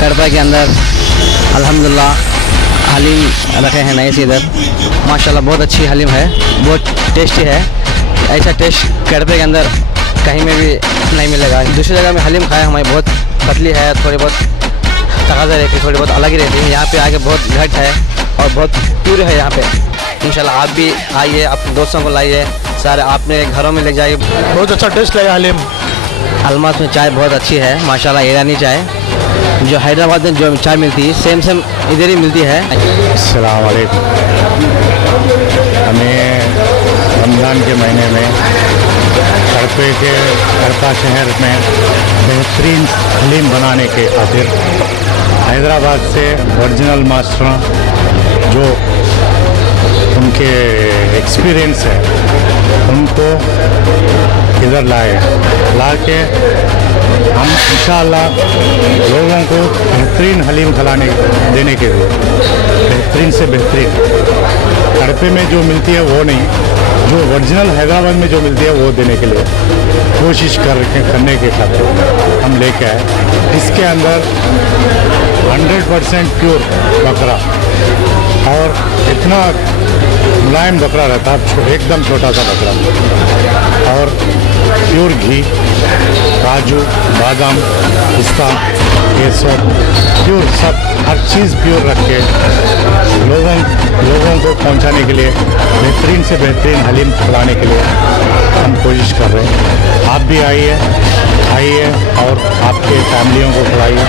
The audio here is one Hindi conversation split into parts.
कड़पा के अंदर अल्हम्दुलिल्लाह हलीम रखे हैं नए से इधर। माशाल्लाह बहुत अच्छी हलीम है, बहुत टेस्टी है। ऐसा टेस्ट कड़पे के अंदर कहीं में भी नहीं मिलेगा। दूसरी जगह में हलीम खाया हमारी बहुत पतली है, थोड़ी बहुत तकाज़ा रहती है, थोड़ी बहुत अलग ही रहती है। यहाँ पे आके बहुत घट है और बहुत प्योर है यहाँ पे। इंशाल्लाह आप भी आइए, अपने दोस्तों को लाइए, सारे आपने घरों में ले जाइए। बहुत अच्छा टेस्ट लगा हलीम। अलमास में चाय बहुत अच्छी है माशाल्लाह, ईरानी चाय। जो हैदराबाद में जो चाय मिलती है सेम इधर ही मिलती है। अस्सलाम वालेकुम। हमें रमज़ान के महीने में कड़पा शहर में बेहतरीन हलीम बनाने के खातिर हैदराबाद से ओरिजिनल मास्टर जो उनके एक्सपीरियंस है उनको इधर ला के हम इंशाअल्लाह लोगों को बेहतरीन हलीम देने के लिए बेहतरीन से बेहतरीन कड़पे में जो मिलती है वो नहीं, जो ओरिजिनल हैदराबाद में जो मिलती है वो देने के लिए कोशिश करने के खातिर हम लेके आए। इसके अंदर 100% प्योर बकरा और इतना मुलायम बकरा रहता है, एकदम छोटा सा बकरा, और प्योर घी, काजू, बादाम, पिस्ता, ये सब प्योर, सब हर चीज़ प्योर रख के लोगों को पहुंचाने के लिए बेहतरीन से बेहतरीन हलीम खिलाने के लिए हम कोशिश कर रहे हैं। आप भी आइए और आपके फैमिलियों को खिलाइए।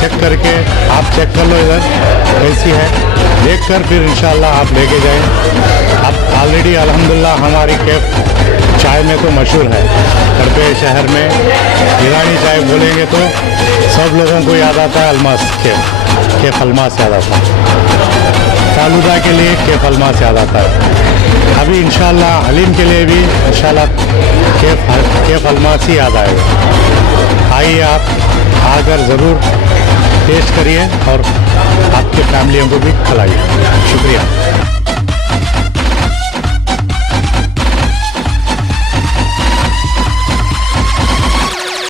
चेक करके आप चेक कर लो इधर कैसी है, देख कर फिर इंशाल्लाह आप लेके जाएं। आप ऑलरेडी अल्हम्दुलिल्लाह हमारी कैफ चाय में तो मशहूर है। कड़पे शहर में ईरानी चाय बोलेंगे तो सब लोगों को याद आता है अलमास कैफ अलमास याद आता है। फालूदा के लिए कैफ अलमास याद आता है। अभी इंशाल्लाह हलीम के लिए भी इंशाल्लाह कैफ अलमास ही याद आएगा। आइए आप आकर ज़रूर टेस्ट करिए और आपके फैमिलियों को भी खिलाइए। शुक्रिया।